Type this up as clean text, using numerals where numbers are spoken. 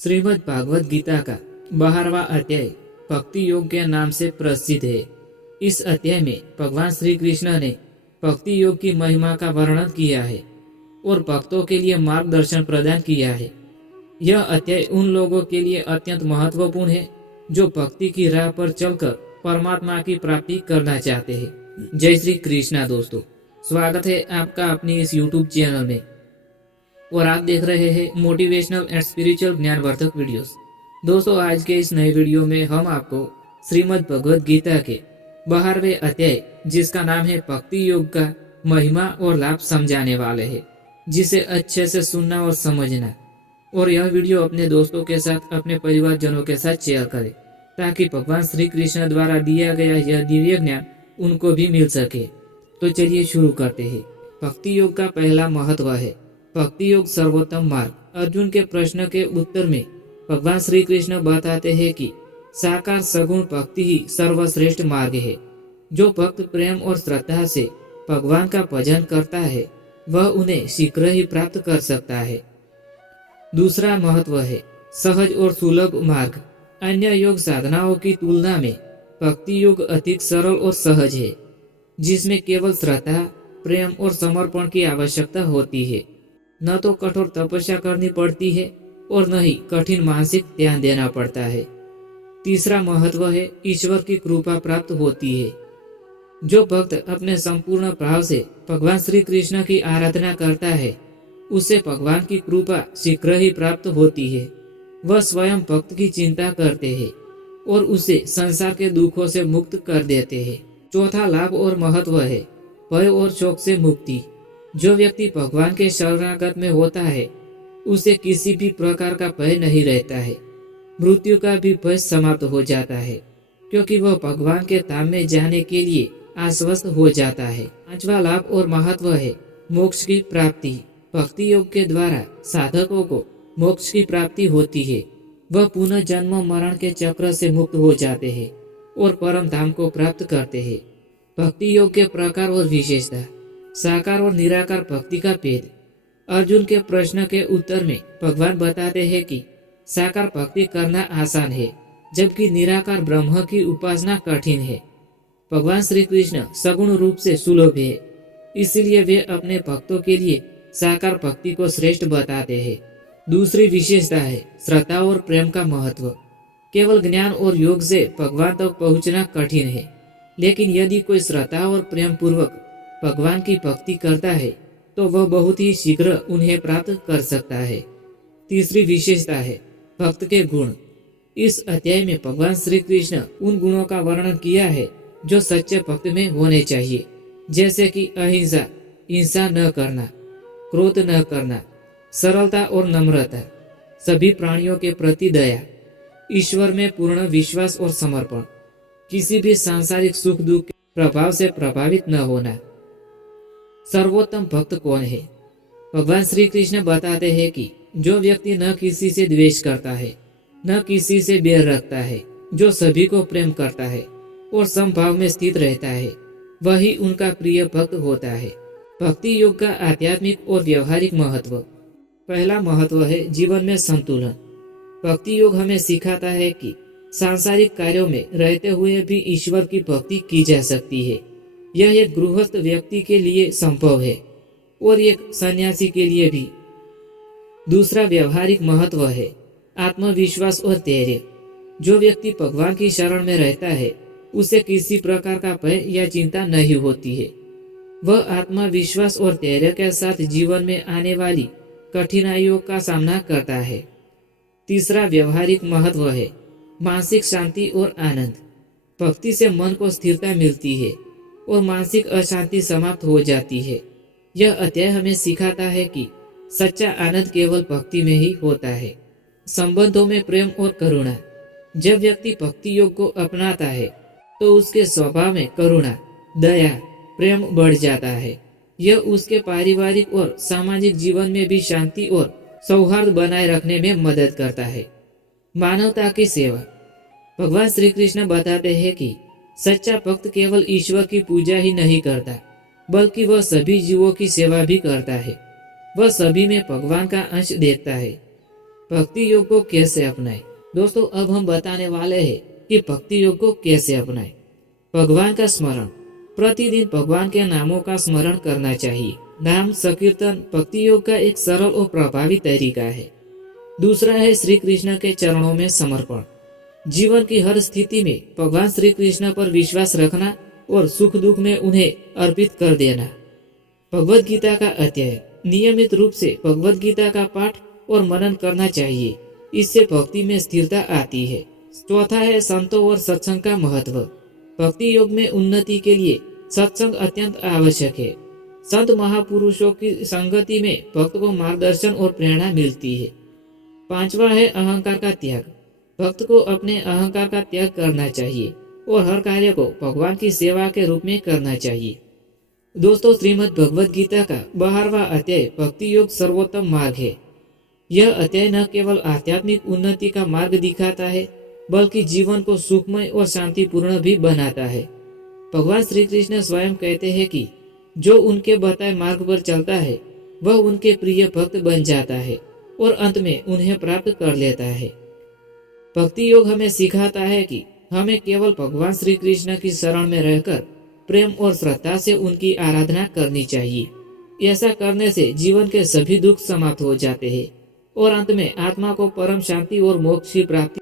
श्रीमद् भागवत गीता का 12वां अध्याय भक्ति योग के नाम से प्रसिद्ध है। इस अध्याय में भगवान श्री कृष्ण ने भक्ति योग की महिमा का वर्णन किया है और भक्तों के लिए मार्गदर्शन प्रदान किया है। यह अध्याय उन लोगों के लिए अत्यंत महत्वपूर्ण है जो भक्ति की राह पर चलकर परमात्मा की प्राप्ति करना चाहते हैं। जय श्री कृष्णा दोस्तों, स्वागत है आपका अपनी इस YouTube चैनल में और आप देख रहे हैं मोटिवेशनल एंड स्पिरिचुअल ज्ञानवर्धक वीडियोस। दोस्तों, आज के इस नए वीडियो में हम आपको श्रीमद् भगवद गीता के 12वें अध्याय जिसका नाम है भक्ति योग का महिमा और लाभ समझाने वाले हैं, जिसे अच्छे से सुनना और समझना। और यह वीडियो अपने दोस्तों के साथ, अपने परिवारजनों के साथ शेयर करें ताकि भगवान श्री कृष्ण द्वारा दिया गया यह दिव्य ज्ञान उनको भी मिल सके। तो चलिए शुरू करते हैं। भक्ति योग का पहला महत्व है भक्ति योग सर्वोत्तम मार्ग। अर्जुन के प्रश्न के उत्तर में भगवान श्री कृष्ण बताते हैं कि साकार सगुण भक्ति ही सर्वश्रेष्ठ मार्ग है। जो भक्त प्रेम और श्रद्धा से भगवान का भजन करता है वह उन्हें शीघ्र ही प्राप्त कर सकता है। दूसरा महत्व है सहज और सुलभ मार्ग। अन्य योग साधनाओं की तुलना में भक्ति योग अधिक सरल और सहज है, जिसमें केवल श्रद्धा, प्रेम और समर्पण की आवश्यकता होती है। न तो कठोर तपस्या करनी पड़ती है और न ही कठिन मानसिक ध्यान देना पड़ता है। तीसरा महत्व है ईश्वर की कृपा प्राप्त होती है। जो भक्त अपने संपूर्ण भाव से भगवान श्री कृष्ण की आराधना करता है उसे भगवान की कृपा शीघ्र ही प्राप्त होती है। वह स्वयं भक्त की चिंता करते हैं और उसे संसार के दुखों से मुक्त कर देते हैं। चौथा लाभ और महत्व है भय और शोक से मुक्ति। जो व्यक्ति भगवान के शरणागत में होता है उसे किसी भी प्रकार का भय नहीं रहता है। मृत्यु का भी भय समाप्त हो जाता है क्योंकि वह भगवान के धाम में जाने के लिए आश्वस्त हो जाता है। पांचवा लाभ और महत्व है मोक्ष की प्राप्ति। भक्ति योग के द्वारा साधकों को मोक्ष की प्राप्ति होती है। वह पुनः जन्म मरण के चक्र से मुक्त हो जाते हैं और परम धाम को प्राप्त करते हैं। भक्ति योग के प्रकार और विशेषता। साकार और निराकार भक्ति का भेद। अर्जुन के प्रश्न के उत्तर में भगवान बताते हैं कि साकार भक्ति करना आसान है जबकि निराकार ब्रह्म की उपासना कठिन है। भगवान श्री कृष्ण सगुण रूप से सुलभ है, इसलिए वे अपने भक्तों के लिए साकार भक्ति को श्रेष्ठ बताते हैं। दूसरी विशेषता है श्रद्धा और प्रेम का महत्व। केवल ज्ञान और योग से भगवान तक पहुंचना कठिन है, लेकिन यदि कोई श्रद्धा और प्रेम पूर्वक भगवान की भक्ति करता है तो वह बहुत ही शीघ्र उन्हें प्राप्त कर सकता है। तीसरी विशेषता है भक्त के गुण। इस अध्याय में भगवान श्री कृष्ण उन गुणों का वर्णन किया है जो सच्चे भक्त में होने चाहिए, जैसे कि अहिंसा, हिंसा न करना, क्रोध न करना, सरलता और नम्रता, सभी प्राणियों के प्रति दया, ईश्वर में पूर्ण विश्वास और समर्पण, किसी भी सांसारिक सुख दुख के प्रभाव से प्रभावित न होना। सर्वोत्तम भक्त कौन है? भगवान श्री कृष्ण बताते हैं कि जो व्यक्ति न किसी से द्वेष करता है, न किसी से बैर रखता है, जो सभी को प्रेम करता है और समभाव में स्थित रहता है, वही उनका प्रिय भक्त होता है। भक्ति योग का आध्यात्मिक और व्यवहारिक महत्व। पहला महत्व है जीवन में संतुलन। भक्ति योग हमें सिखाता है कि सांसारिक कार्यों में रहते हुए भी ईश्वर की भक्ति की जा सकती है। यह एक गृहस्थ व्यक्ति के लिए संभव है और एक सन्यासी के लिए भी। दूसरा व्यवहारिक महत्व है आत्मविश्वास और धैर्य। जो व्यक्ति भगवान की शरण में रहता है उसे किसी प्रकार का भय या चिंता नहीं होती है। वह आत्मविश्वास और धैर्य के साथ जीवन में आने वाली कठिनाइयों का सामना करता है। तीसरा व्यवहारिक महत्व है मानसिक शांति और आनंद। भक्ति से मन को स्थिरता मिलती है और मानसिक अशांति समाप्त हो जाती है। यह अध्याय हमें सिखाता है कि सच्चा आनंद केवल भक्ति में ही होता है। संबंधों में प्रेम और करुणा। जब व्यक्ति भक्ति योग को अपनाता है तो उसके स्वभाव में करुणा, दया, प्रेम बढ़ जाता है। यह उसके पारिवारिक और सामाजिक जीवन में भी शांति और सौहार्द बनाए रखने में मदद करता है। मानवता की सेवा। भगवान श्री कृष्ण बताते हैं कि सच्चा भक्त केवल ईश्वर की पूजा ही नहीं करता बल्कि वह सभी जीवों की सेवा भी करता है। वह सभी में भगवान का अंश देखता है। भक्ति योग को कैसे अपनाएं। दोस्तों, अब हम बताने वाले हैं कि भक्ति योग को कैसे अपनाएं। भगवान का स्मरण, प्रतिदिन भगवान के नामों का स्मरण करना चाहिए। नाम संकीर्तन भक्ति योग का एक सरल और प्रभावी तरीका है। दूसरा है श्री कृष्ण के चरणों में समर्पण। जीवन की हर स्थिति में भगवान श्री कृष्ण पर विश्वास रखना और सुख दुख में उन्हें अर्पित कर देना। भगवद गीता का अध्ययन, नियमित रूप से भगवद गीता का पाठ और मनन करना चाहिए। इससे भक्ति में स्थिरता आती है। चौथा है संतों और सत्संग का महत्व। भक्ति योग में उन्नति के लिए सत्संग अत्यंत आवश्यक है। संत महापुरुषों की संगति में भक्त को मार्गदर्शन और प्रेरणा मिलती है। पांचवा है अहंकार का त्याग। भक्त को अपने अहंकार का त्याग करना चाहिए और हर कार्य को भगवान की सेवा के रूप में करना चाहिए। दोस्तों, श्रीमद् भगवद गीता का 12वां अध्याय भक्ति योग सर्वोत्तम मार्ग है। यह अध्याय न केवल आध्यात्मिक उन्नति का मार्ग दिखाता है, बल्कि जीवन को सुखमय और शांतिपूर्ण भी बनाता है। भगवान श्री कृष्ण स्वयं कहते हैं कि जो उनके बताए मार्ग पर चलता है वह उनके प्रिय भक्त बन जाता है और अंत में उन्हें प्राप्त कर लेता है। भक्ति योग हमें सिखाता है कि हमें केवल भगवान श्री कृष्ण की शरण में रहकर प्रेम और श्रद्धा से उनकी आराधना करनी चाहिए। ऐसा करने से जीवन के सभी दुख समाप्त हो जाते हैं और अंत में आत्मा को परम शांति और मोक्ष की प्राप्ति